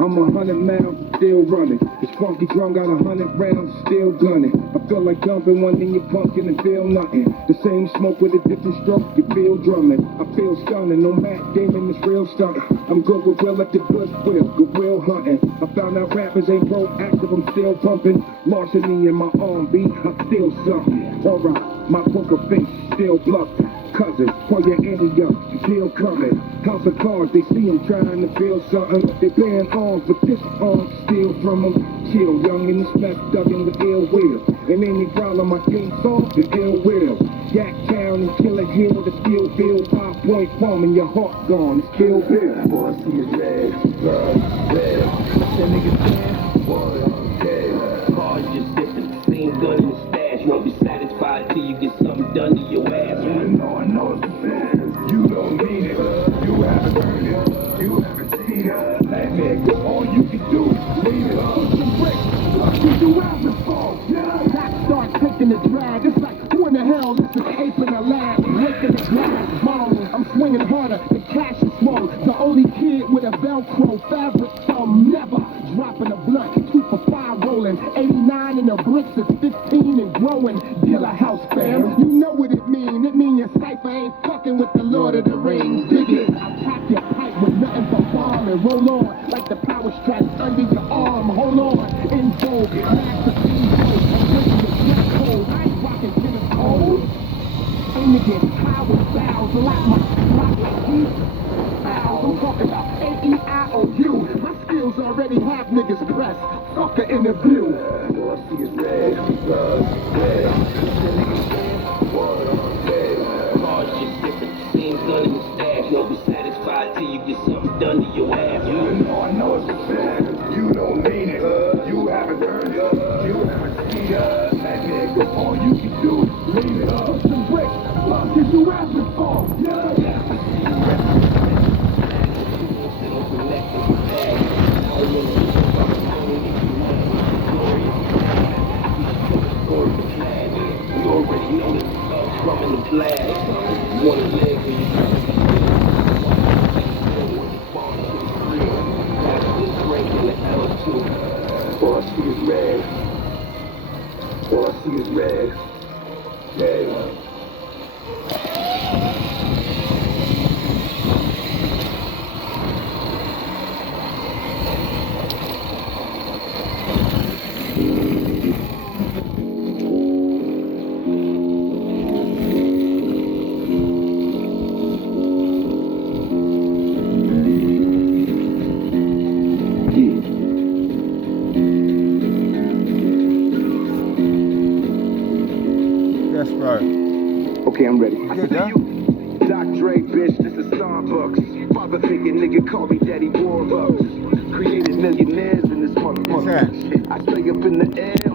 I'm 100 miles, still running. This funky drum got 100 rounds, still gunning. I feel like dumping one in your pumpkin and feel nothing. The same smoke with a different stroke, you feel drumming. I feel stunning, no Matt Damon is real stunning. I'm good with Will at the Goodwill, goodwill hunting. I found out rappers ain't proactive, I'm still pumping. Larceny in my arm beat, I still something. Alright, my poker face still bluffing. Cousin, pull your ante up, still coming. House of cards, they see him trying to feel something. They playing arms, but this arm steal from them. Chill, young in the mess, dug in with ill will. And any problem I can't solve is ill will. Yak Town and Killer Hill, the steel bill, 5 point bomb and your heart gone, it's Kill Bill. Boy, I see it red, red. What's that nigga saying? Boy, dead. Cars just different, same gun in the stash. Won't be satisfied till you get something done to your ass. I know it's bad. You don't need it. You haven't heard it. You haven't seen it. That nigga, all you can do is leave it up. Some bricks, what did you ever fall? Back start taking the drag. It's like, who in the hell is this ape in the lab? Breaking the glass. Mom, I'm swinging harder. The cash is small. The only kid with a Velcro fabric thumb. Never dropping a blunt. 2 for 5 rolling. 89 and the bricks is 15 and growing. Dealer house fam. You know what it mean. It mean your cipher ain't fucking with the Lord of the Rings. Dig it. I pack your pipe with nothing but bomb and roll on like the power straps under your arm. Hold on. In vogue. Master Evo. I'm breaking the black hole. I ain't rocking tennis cold. Aim to get high with bows. Like my rock like heat. I'm talking about A-E-I-O-U. My skills already have niggas pressed. Fuck an interview. All I see is red, red. What's that nigga saying? Boy, dead. Cars just different, same gun in the stash. Won't be satisfied till you get something done to your ass. I know it's bad. You don't mean it. You haven't heard it. You haven't seen it. That nigga, all you can do is leave it up. Some bricks. Fuck did you rapping for? You already know this drum in the blast. You want to leg when you come to the All I see is red. All I see is red. Red. That's right. Okay, I'm ready. You good, huh? Doc Dre, bitch, this is Starbucks. Father figure nigga call me Daddy Warbucks. Created millionaires in this motherfucker. I stay up in the air